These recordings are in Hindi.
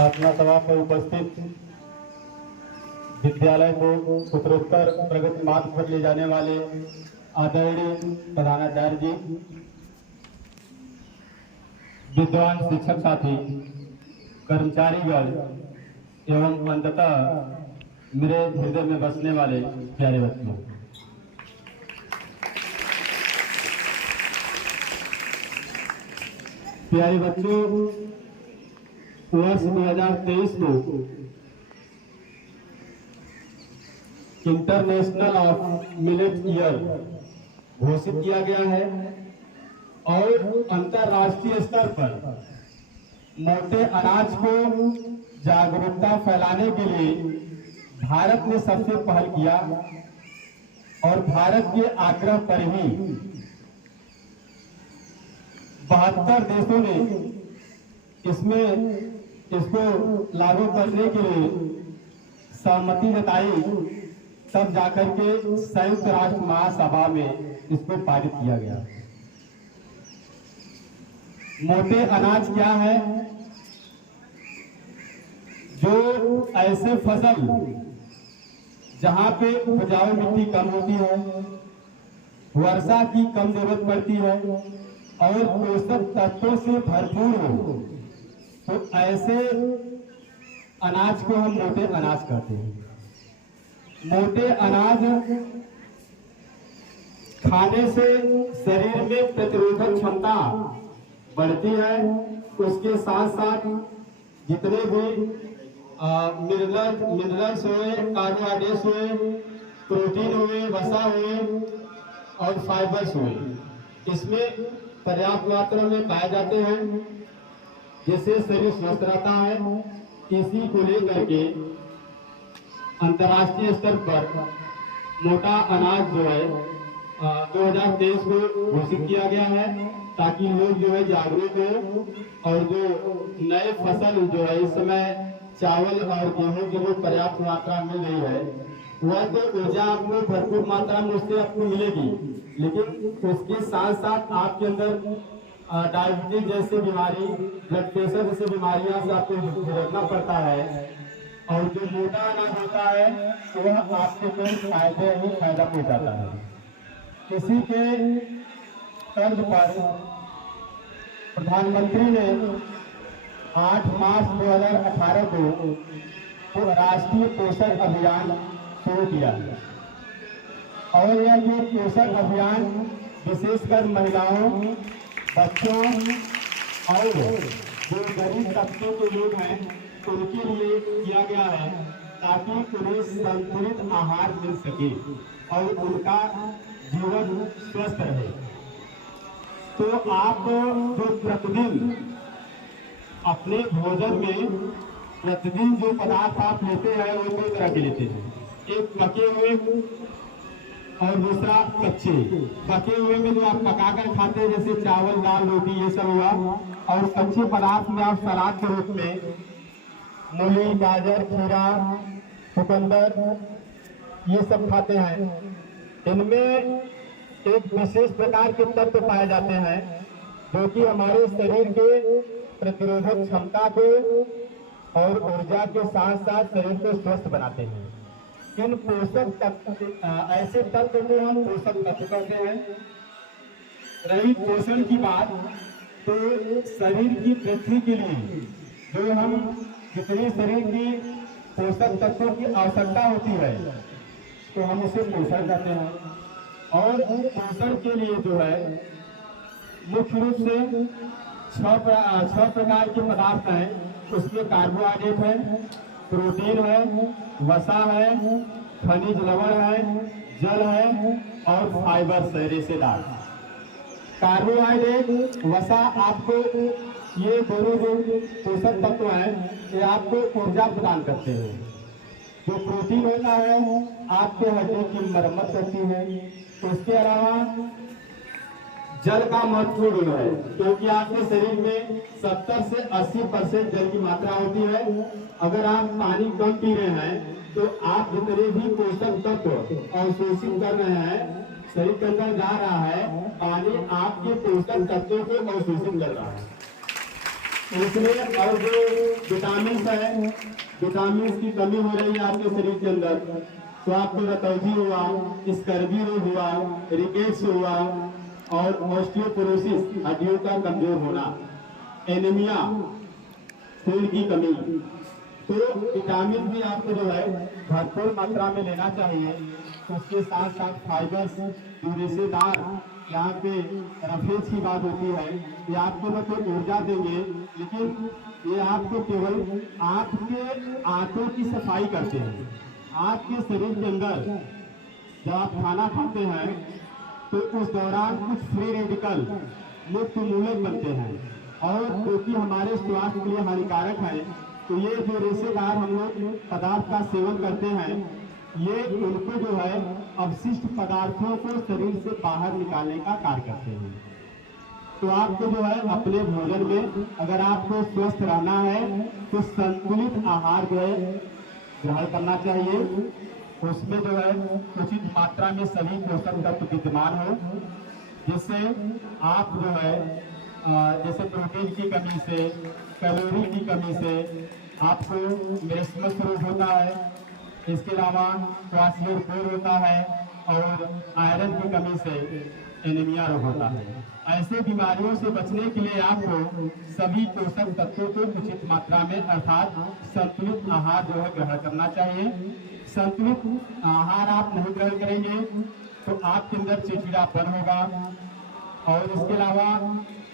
प्रार्थना सभा पर उपस्थित विद्यालय को उत्तरोत्तर प्रगति मार्ग पर ले जाने वाले आदरणीय प्रधानाचार्य जी, विद्वान शिक्षक साथी, कर्मचारीगण एवं अंततः मेरे हृदय में बसने वाले प्यारे बच्चों, प्यारे बच्चों, वर्ष 2023 को इंटरनेशनल ऑफ मिलेट ईयर घोषित किया गया है और अंतर्राष्ट्रीय स्तर पर मोटे अनाज को जागरूकता फैलाने के लिए भारत ने सबसे पहल किया और भारत के आग्रह पर ही 72 देशों ने इसको लागू करने के लिए सहमति जताई, तब जाकर के संयुक्त राष्ट्र महासभा में इसको पारित किया गया। मोटे अनाज क्या है? जो ऐसे फसल जहां पे उपजाऊ मिट्टी कम होती है, वर्षा की कम जरूरत पड़ती है और पोषक तत्वों से भरपूर हो, तो ऐसे अनाज को हम मोटे अनाज कहते हैं। मोटे अनाज खाने से शरीर में प्रतिरोधक क्षमता बढ़ती है। उसके साथ साथ जितने भी मिनरल्स हुए, कार्बोहाइड्रेट्स हुए, प्रोटीन हुए, वसा हुए और फाइबर्स हुए, इसमें पर्याप्त मात्रा में पाए जाते हैं, जिससे शरीर स्वस्थ रहता है। इसी को लेकर के अंतर्राष्ट्रीय स्तर पर मोटा अनाज जो है 2023 को घोषित किया गया है, ताकि लोग जो है जागरूक हो और जो नए फसल जो है इस समय चावल और गेहूं की जो पर्याप्त मात्रा मिल रही है, वह तो ऊर्जा आपको भरपूर मात्रा में उससे आपको मिलेगी, लेकिन उसके साथ साथ आपके अंदर डायबिटीज जैसी बीमारी, ब्लड प्रेशर जैसी बीमारियां से आपको गुजरना पड़ता है। और जो मोटा अनाज होता है वह आपके कोई फायदा पहुंचाता है। इसी के तर्ज पर प्रधानमंत्री ने 8 मार्च 2018 को राष्ट्रीय पोषण अभियान शुरू किया और यह जो पोषण अभियान विशेषकर महिलाओं, बच्चों और जो गरीब तबके के लोग हैं उनके लिए किया गया है, ताकि उन्हें संतुलित आहार मिल सके और उनका जीवन स्वस्थ रहे। तो आप जो प्रतिदिन अपने भोजन में प्रतिदिन जो पदार्थ आप लेते हैं वो 2 तरह के लेते हैं, एक पके हुए और दूसरा कच्चे। पके हुए में जो आप पकाकर खाते हैं, जैसे चावल, दाल, रोटी, ये सब हुआ, और कच्चे पदार्थ में आप सलाद के रूप में मूली, गाजर, खीरा, चुकंदर ये सब खाते हैं। इनमें एक विशेष प्रकार के तत्व पाए जाते हैं जो कि हमारे शरीर के प्रतिरोधक क्षमता को और ऊर्जा के साथ साथ शरीर को स्वस्थ बनाते हैं। इन पोषक तत्व, ऐसे तत्व को हम पोषक तत्व कहते हैं। रही पोषण की बात, तो शरीर की वृद्धि के लिए जो हम जितनी शरीर की पोषक तत्वों की आवश्यकता होती है तो हम उसे पोषण कहते हैं। और पोषण के लिए जो है मुख्य रूप से 6 प्रकार के पदार्थ हैं। उसमें कार्बोहाइड्रेट है, प्रोटीन है, वसा है, खनिज लवण है, जल है और फाइबर है, रेशेदार। कार्बोहाइड्रेट, वसा, आपको ये दोनों जो पोषक तत्व हैं ये आपको ऊर्जा प्रदान करते हैं। जो प्रोटीन होता है आपके हड्डी की मरम्मत करती है। इसके अलावा जल का महत्वपूर्ण गुण है, क्योंकि आपके शरीर में 70 से 80% जल की मात्रा होती है। अगर आप पानी कम पी रहे हैं तो आप जितने भी पोषक तत्व अवशोषित कर रहे हैं, शरीर के अंदर जा रहा है, पानी आपके पोषक तत्वों को अवशोषित कर रहा है। इसलिए और जो विटामिन है, विटामिन की कमी हो रही है आपके शरीर के अंदर, तो आपको रतौंधी हुआ, स्कर्वी रोग हुआ, रिकेट्स हुआ और ऑस्टियोपोरोसिस, हड्डियों का कमजोर होना, एनीमिया, खून की कमी। तो विटामिन भी आपको जो है भरपूर मात्रा में लेना चाहिए। उसके साथ साथ फाइबर्स जो रेशेदार, यहाँ पे रफेज की बात होती है, ये आपको न तो ऊर्जा देंगे, लेकिन ये आपको केवल आपके आंतों की सफाई करते हैं। आपके शरीर के अंदर जब आप खाना खाते हैं तो उस दौरान कुछ फ्री रेडिकल मुक्त मूलक बनते हैं, और क्योंकि हमारे स्वास्थ्य के लिए हानिकारक है, तो ये जो रेशेदार हम लोग पदार्थ का सेवन करते हैं, ये उनको जो है अवशिष्ट पदार्थों को शरीर से बाहर निकालने का कार्य करते हैं। तो आपको जो है अपने भोजन में अगर आपको स्वस्थ रहना है तो संतुलित आहार जो है ग्रहण करना चाहिए। उसमें जो है उचित मात्रा में सभी पोषक तत्व विद्यमान हो, जिससे आप जो है जैसे प्रोटीन की कमी से, कैलोरी की कमी से आपको मेरेस्मस रोग होता है, इसके अलावा क्वाशियोर होता है, और आयरन की कमी से एनीमिया रोग होता है। ऐसे बीमारियों से बचने के लिए आपको सभी पोषक तत्वों को उचित मात्रा में अर्थात संतुलित आहार जो है ग्रहण करना चाहिए। संतुलित आहार आप नहीं ग्रहण करेंगे तो आपके अंदर चिड़चिड़ापन होगा, और इसके अलावा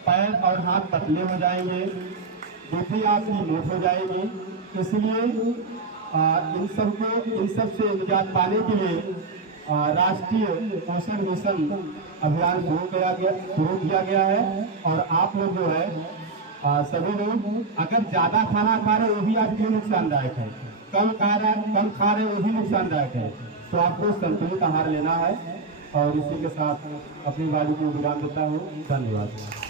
पैर और हाथ पतले हो जाएंगे, बुद्धि आपकी मोट हो जाएगी। इसलिए इन सब से निजात पाने के लिए राष्ट्रीय पोषण मिशन अभियान शुरू किया गया है। और आप लोग जो है सभी लोग अगर ज्यादा खाना खा रहे वो भी आपके लिए नुकसानदायक है, कम खा रहे वो भी नुकसानदायक है। तो आपको संतुलित आहार लेना है। और इसी के साथ अपनी वाणी को विराम देता हूँ। धन्यवाद।